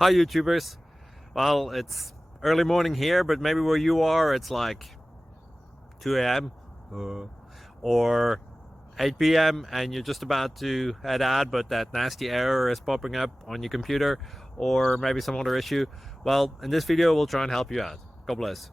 Hi YouTubers. Well, it's early morning here, but maybe where you are it's like 2 a.m. or 8 p.m. and you're just about to head out, but that nasty error is popping up on your computer, or maybe some other issue. Well, in this video we'll try and help you out. God bless.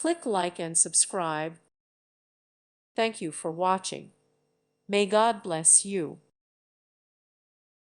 Click like and subscribe. Thank you for watching. May God bless you.